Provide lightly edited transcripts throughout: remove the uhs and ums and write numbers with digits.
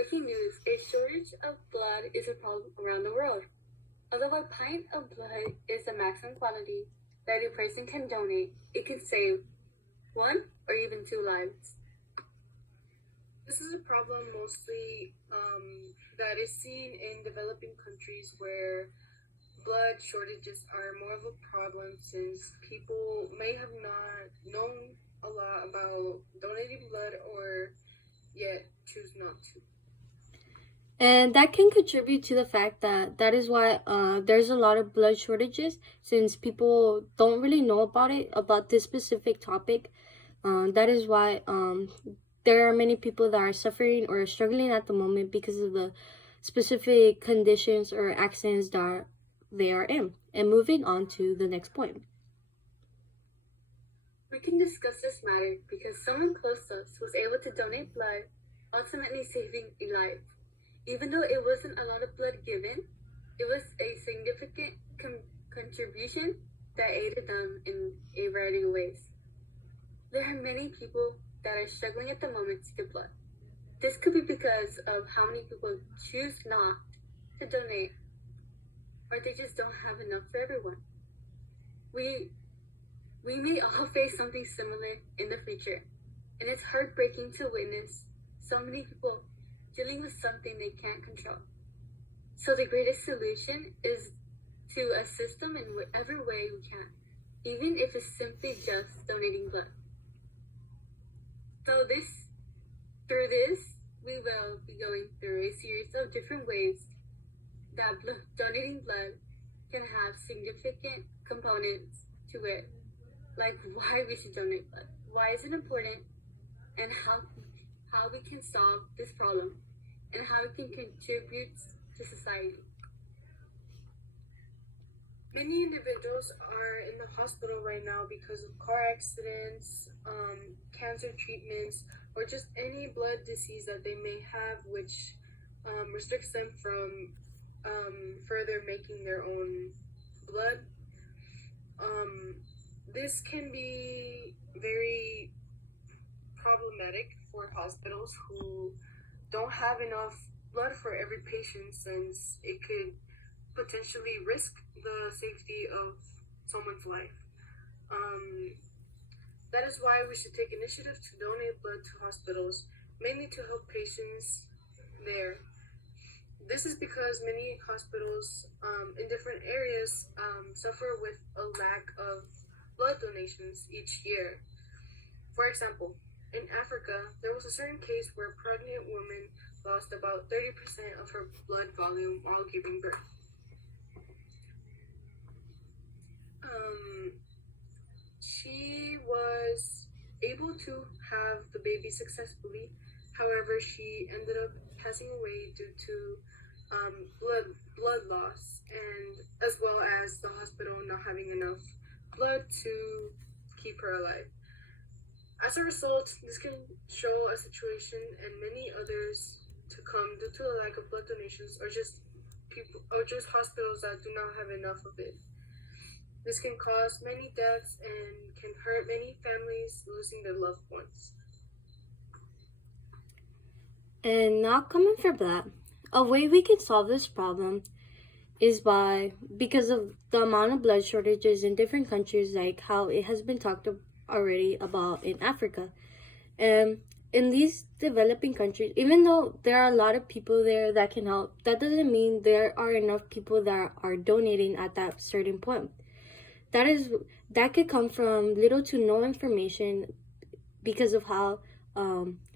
Breaking news, a shortage of blood is a problem around the world. Although a pint of blood is the maximum quantity that a person can donate, it can save one or even two lives. This is a problem mostly that is seen in developing countries where blood shortages are more of a problem since people may have not known a lot about donating blood or yet choose not to. And that can contribute to the fact that is why there's a lot of blood shortages, since people don't really know about this specific topic. That is why there are many people that are suffering or struggling at the moment because of the specific conditions or accidents that they are in. And moving on to the next point. We can discuss this matter because someone close to us was able to donate blood, ultimately saving a life. Even though it wasn't a lot of blood given, it was a significant contribution that aided them in a variety of ways. There are many people that are struggling at the moment to give blood. This could be because of how many people choose not to donate, or they just don't have enough for everyone. We may all face something similar in the future, and it's heartbreaking to witness so many people dealing with something they can't control. So the greatest solution is to assist them in whatever way we can, even if it's simply just donating blood. So through this, we will be going through a series of different ways that donating blood can have significant components to it, like why we should donate blood, why is it important, and how we can solve this problem, and how it can contribute to society. Many individuals are in the hospital right now because of car accidents, cancer treatments, or just any blood disease that they may have, which restricts them from further making their own blood. This can be very problematic for hospitals who don't have enough blood for every patient, since it could potentially risk the safety of someone's life. That is why we should take initiative to donate blood to hospitals, mainly to help patients there. This is because many hospitals in different areas suffer with a lack of blood donations each year. For example, in Africa, there was a certain case where a pregnant woman lost about 30% of her blood volume while giving birth. She was able to have the baby successfully. However, she ended up passing away due to blood loss, and as well as the hospital not having enough blood to keep her alive. As a result, this can show a situation and many others to come due to a lack of blood donations, or just hospitals that do not have enough of it. This can cause many deaths and can hurt many families losing their loved ones. And not coming from that, a way we can solve this problem is because of the amount of blood shortages in different countries, like how it has been talked already about in Africa. And in these developing countries, even though there are a lot of people there that can help, that doesn't mean there are enough people that are donating at that certain point. That could come from little to no information, because of how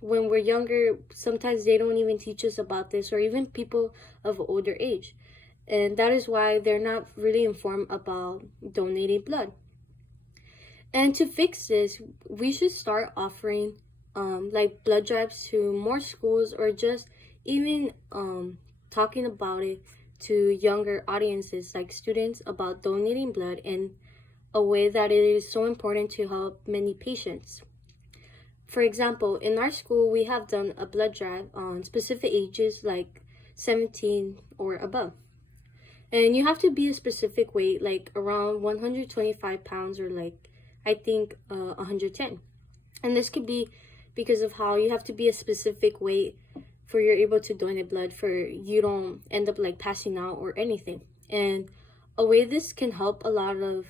when we're younger, sometimes they don't even teach us about this, or even people of older age. And that is why they're not really informed about donating blood. And to fix this, we should start offering like blood drives to more schools, or just even talking about it to younger audiences, like students, about donating blood in a way that it is so important to help many patients. For example, in our school, we have done a blood drive on specific ages, like 17 or above. And you have to be a specific weight, like around 125 pounds, or like, I think 110. And this could be because of how you have to be a specific weight for you're able to donate blood for you don't end up like passing out or anything. And a way this can help a lot of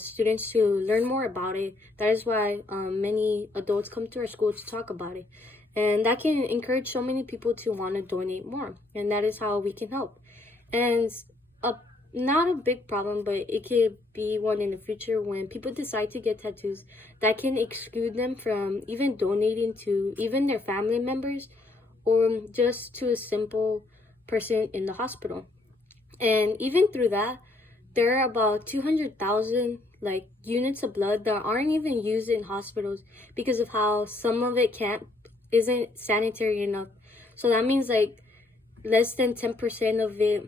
students to learn more about it. That is why many adults come to our school to talk about it. And that can encourage so many people to want to donate more. And that is how we can help. And a not a big problem, but it could be one in the future when people decide to get tattoos that can exclude them from even donating to even their family members or just to a simple person in the hospital. And even through that, there are about 200,000 like units of blood that aren't even used in hospitals because of how some of it isn't sanitary enough. So that means like less than 10% of it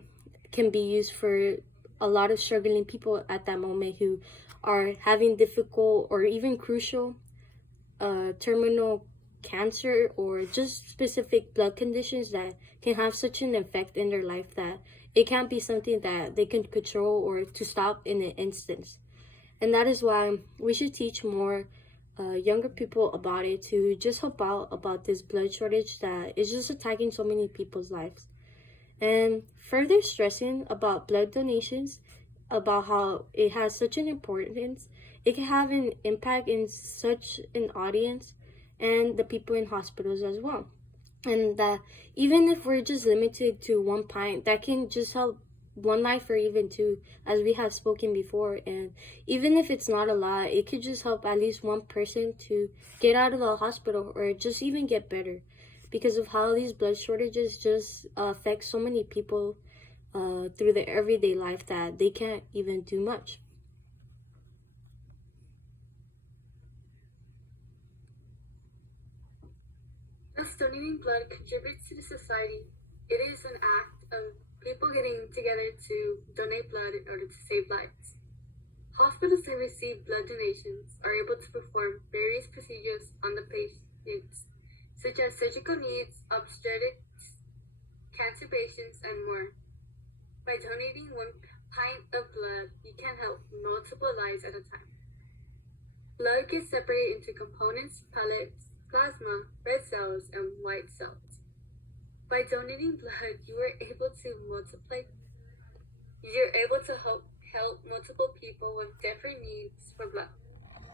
can be used for a lot of struggling people at that moment who are having difficult or even crucial terminal cancer or just specific blood conditions that can have such an effect in their life that it can't be something that they can control or to stop in an instance. And that is why we should teach more younger people about it to just help out about this blood shortage that is just attacking so many people's lives. And further stressing about blood donations, about how it has such an importance, it can have an impact in such an audience and the people in hospitals as well. And that even if we're just limited to one pint, that can just help one life or even two, as we have spoken before. And even if it's not a lot, it could just help at least one person to get out of the hospital or just even get better because of how these blood shortages just affect so many people through their everyday life that they can't even do much. As donating blood contributes to the society, it is an act of people getting together to donate blood in order to save lives. Hospitals that receive blood donations are able to perform various procedures on the patients, such as surgical needs, obstetrics, cancer patients, and more. By donating 1 pint of blood, you can help multiple lives at a time. Blood gets separated into components, pellets, plasma, red cells, and white cells. By donating blood, you're able to help multiple people with different needs for blood.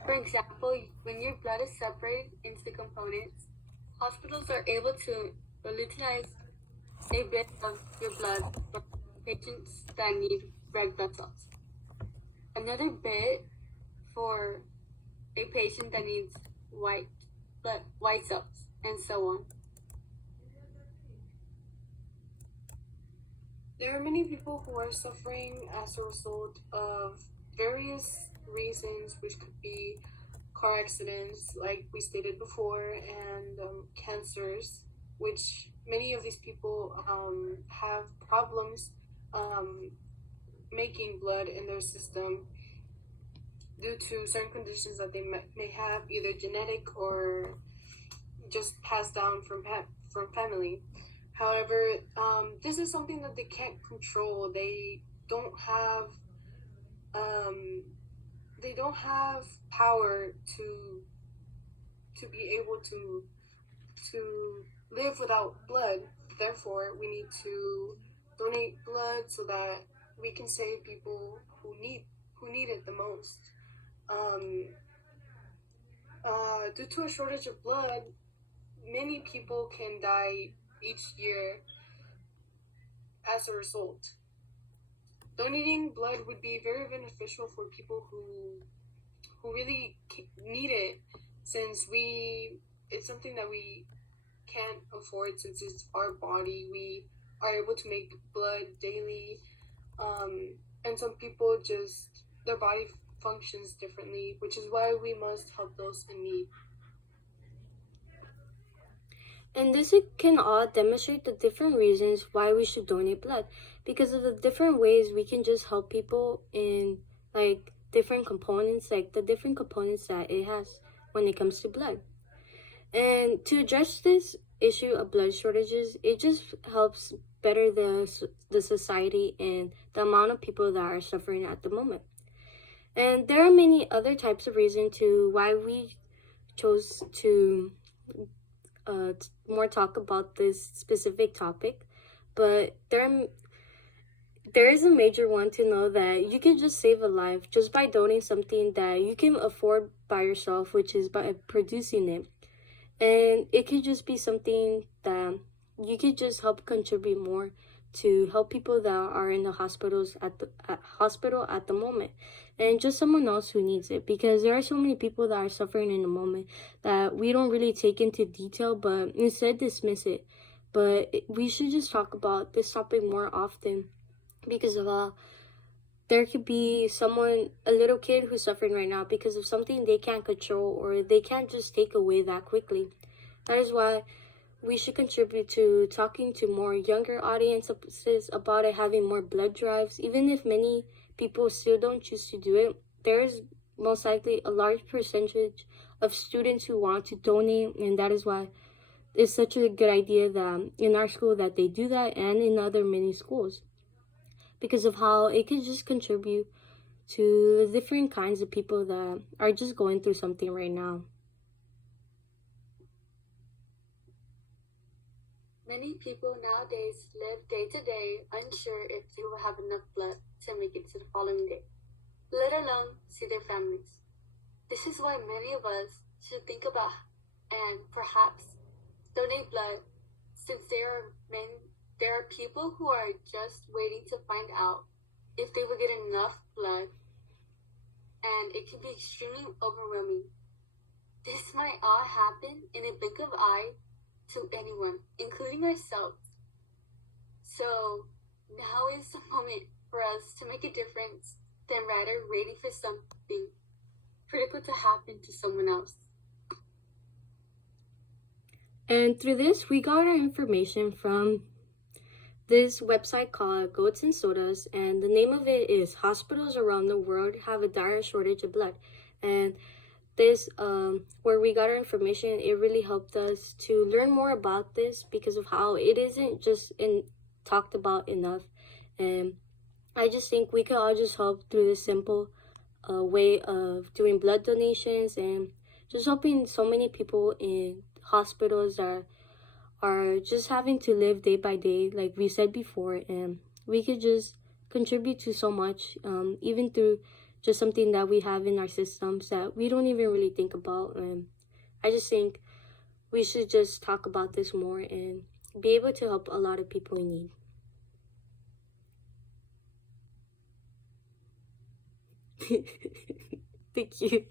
For example, when your blood is separated into components, hospitals are able to utilize a bit of your blood for patients that need red blood cells, another bit for a patient that needs white cells, and so on. There are many people who are suffering as a result of various reasons, which could be car accidents, like we stated before, and cancers, which many of these people have problems making blood in their system due to certain conditions that they may have, either genetic or just passed down from family. However, this is something that they can't control. They don't have power to be able to live without blood. Therefore, we need to donate blood so that we can save people who need it the most. Due to a shortage of blood, many people can die each year as a result. Donating blood would be very beneficial for people who really need it, since it's something that we can't afford, since it's our body. We are able to make blood daily, and some people their body functions differently, which is why we must help those in need. And this can all demonstrate the different reasons why we should donate blood, because of the different ways we can just help people in like different components, like the different components that it has when it comes to blood. And to address this issue of blood shortages, it just helps better the society and the amount of people that are suffering at the moment. And there are many other types of reasons to why we chose to more talk about this specific topic, but there is a major one to know that you can just save a life just by donating something that you can afford by yourself, which is by producing it. And it could just be something that you could just help contribute more to help people that are in the hospitals at hospital at the moment, and just someone else who needs it, because there are so many people that are suffering in the moment that we don't really take into detail but instead dismiss it. But we should just talk about this topic more often, because of there could be someone, a little kid who's suffering right now because of something they can't control or they can't just take away that quickly. That is why we should contribute to talking to more younger audiences about it, having more blood drives. Even if many people still don't choose to do it, there is most likely a large percentage of students who want to donate, and that is why it's such a good idea that in our school that they do that, and in other many schools, because of how it can just contribute to the different kinds of people that are just going through something right now. Many people nowadays live day to day unsure if they will have enough blood to make it to the following day, let alone see their families. This is why many of us should think about and perhaps donate blood, since there are people who are just waiting to find out if they will get enough blood, and it can be extremely overwhelming. This might all happen in a blink of eye to anyone, including ourselves. So now is the moment for us to make a difference than rather waiting for something critical to happen to someone else. And through this, we got our information from this website called Goats and Sodas, and the name of it is Hospitals Around the World Have a Dire Shortage of Blood. And this, where we got our information, it really helped us to learn more about this, because of how it isn't just talked about enough. And I just think we could all just help through this simple way of doing blood donations, and just helping so many people in hospitals that are just having to live day by day, like we said before. And we could just contribute to so much, even through just something that we have in our systems that we don't even really think about. And I just think we should just talk about this more and be able to help a lot of people in need. Thank you.